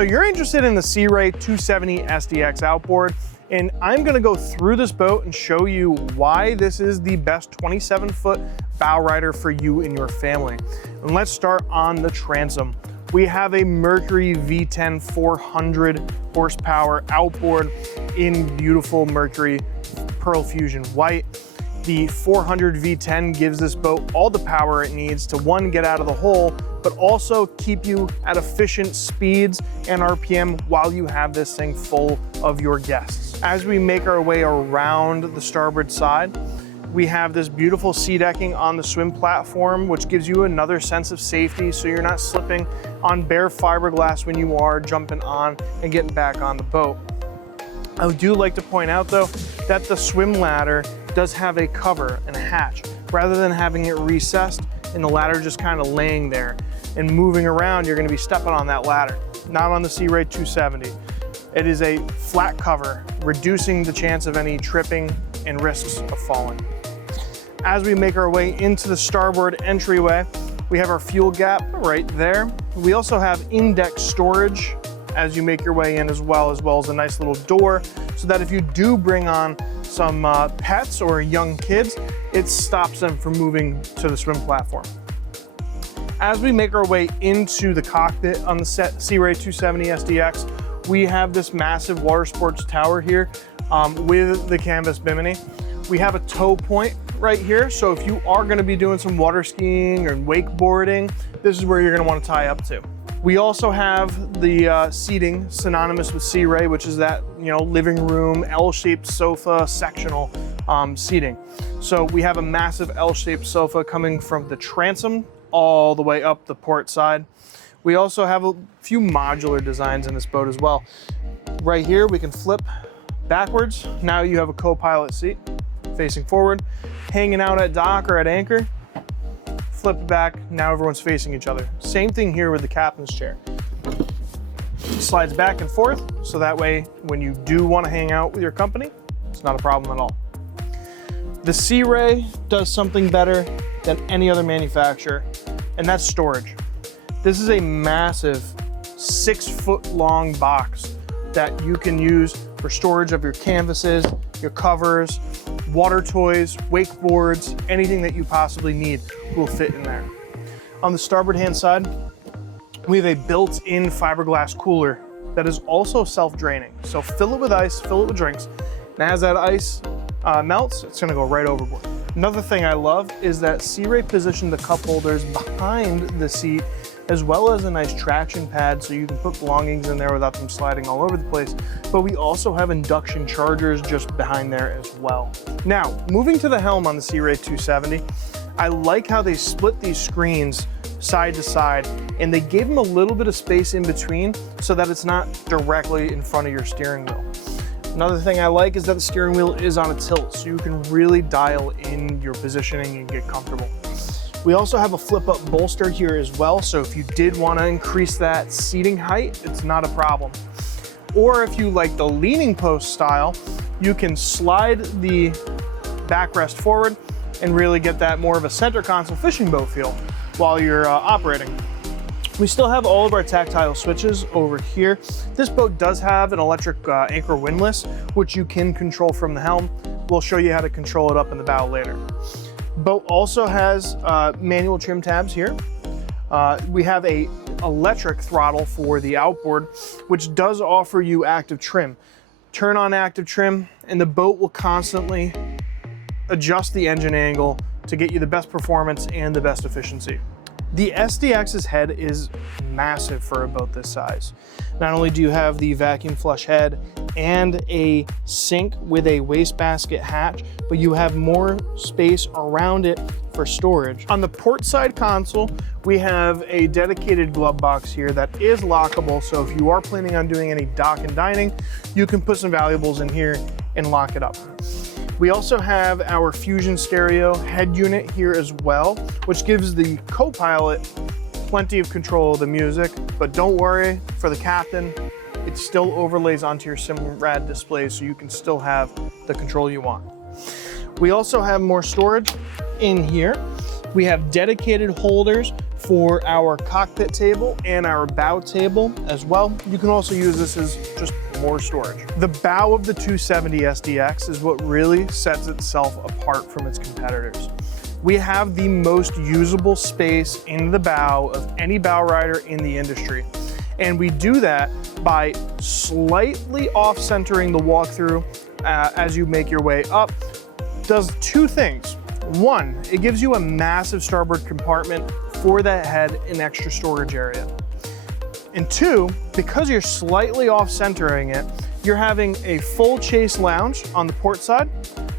So you're interested in the Sea Ray 270 SDX outboard, and I'm gonna go through this boat and show you why this is the best 27-foot bow rider for you and your family. And let's start on the transom. We have a Mercury V10 400 horsepower outboard in beautiful Mercury Pearl Fusion white. The 400 V10 gives this boat all the power it needs to, one, get out of the hole, but also keep you at efficient speeds and RPM while you have this thing full of your guests. As we make our way around the starboard side, we have this beautiful sea decking on the swim platform, which gives you another sense of safety so you're not slipping on bare fiberglass when you are jumping on and getting back on the boat. I do like to point out though that the swim ladder does have a cover and a hatch rather than having it recessed and the ladder just kind of laying there and moving around. You're going to be stepping on that ladder, not on the Sea Ray 270. It is a flat cover, reducing the chance of any tripping and risks of falling. As we make our way into the starboard entryway, we have our fuel gap right there. We also have in-deck storage as you make your way in, as well as a nice little door, so that if you do bring on some pets or young kids, it stops them from moving to the swim platform. As we make our way into the cockpit on the Sea Ray 270 SDX, we have this massive water sports tower here with the canvas bimini. We have a tow point right here, so if you are going to be doing some water skiing or wakeboarding, this is where you're going to want to tie up to. We also have the seating synonymous with Sea Ray, which is that, living room, L-shaped sofa, sectional seating. So we have a massive L-shaped sofa coming from the transom all the way up the port side. We also have a few modular designs in this boat as well. Right here, we can flip backwards. Now you have a co-pilot seat facing forward, hanging out at dock or at anchor. Flip it back, now everyone's facing each other. Same thing here with the captain's chair. It slides back and forth, so that way when you do want to hang out with your company, it's not a problem at all. The Sea Ray does something better than any other manufacturer, and that's storage. This is a massive 6-foot long box that you can use for storage of your canvases, your covers, water toys, wakeboards, anything that you possibly need will fit in there. On the starboard hand side, we have a built-in fiberglass cooler that is also self-draining. So fill it with ice, fill it with drinks, and as that ice melts, it's gonna go right overboard. Another thing I love is that Sea Ray positioned the cup holders behind the seat, as well as a nice traction pad so you can put belongings in there without them sliding all over the place. But we also have induction chargers just behind there as well. Now, moving to the helm on the Sea Ray 270, I like how they split these screens side to side, and they gave them a little bit of space in between so that it's not directly in front of your steering wheel. Another thing I like is that the steering wheel is on a tilt, so you can really dial in your positioning and get comfortable. We also have a flip-up bolster here as well, so if you did want to increase that seating height, it's not a problem. Or if you like the leaning post style, you can slide the backrest forward and really get that more of a center console fishing boat feel while you're operating. We still have all of our tactile switches over here. This boat does have an electric anchor windlass, which you can control from the helm. We'll show you how to control it up in the bow later. Boat also has manual trim tabs here. We have a electric throttle for the outboard, which does offer you active trim. Turn on active trim and the boat will constantly adjust the engine angle to get you the best performance and the best efficiency. The SDX's head is massive for a boat this size. Not only do you have the vacuum flush head and a sink with a wastebasket hatch, but you have more space around it for storage. On the port side console, we have a dedicated glove box here that is lockable, so if you are planning on doing any dock and dining, you can put some valuables in here and lock it up. We also have our Fusion stereo head unit here as well, which gives the co-pilot plenty of control of the music, but don't worry, for the captain, it still overlays onto your Simrad display, so you can still have the control you want. We also have more storage in here. We have dedicated holders for our cockpit table and our bow table as well. You can also use this as just more storage. The bow of the 270 SDX is what really sets itself apart from its competitors. We have the most usable space in the bow of any bow rider in the industry. And we do that by slightly off-centering the walkthrough as you make your way up. Does two things. One, it gives you a massive starboard compartment for that head and extra storage area. And two, because you're slightly off-centering it, you're having a full chase lounge on the port side,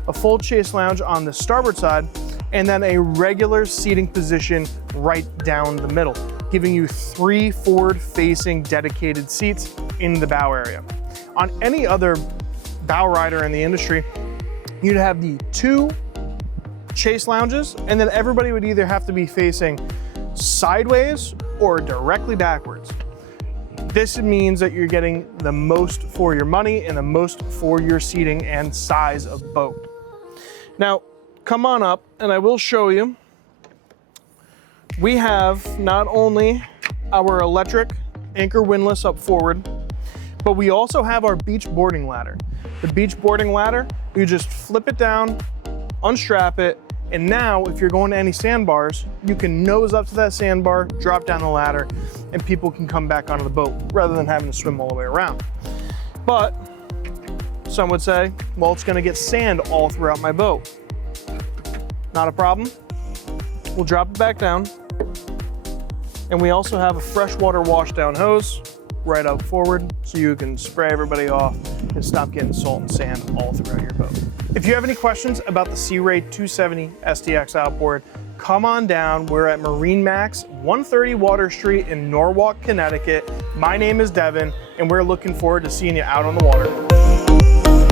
a full chase lounge on the starboard side, and then a regular seating position right down the middle, giving you 3 forward-facing dedicated seats in the bow area. On any other bow rider in the industry, you'd have the 2 chase lounges, and then everybody would either have to be facing sideways or directly backwards. This means that you're getting the most for your money and the most for your seating and size of boat. Now, come on up and I will show you. We have not only our electric anchor windlass up forward, but we also have our beach boarding ladder. The beach boarding ladder, you just flip it down, unstrap it, and now if you're going to any sandbars, you can nose up to that sandbar, drop down the ladder, and people can come back onto the boat rather than having to swim all the way around. But some would say, well, it's gonna get sand all throughout my boat. Not a problem. We'll drop it back down. And we also have a freshwater wash down hose right up forward so you can spray everybody off and stop getting salt and sand all throughout your boat. If you have any questions about the Sea Ray 270 SDX outboard, come on down. We're at MarineMax 130 Water Street in Norwalk, Connecticut. My name is Devin, and we're looking forward to seeing you out on the water.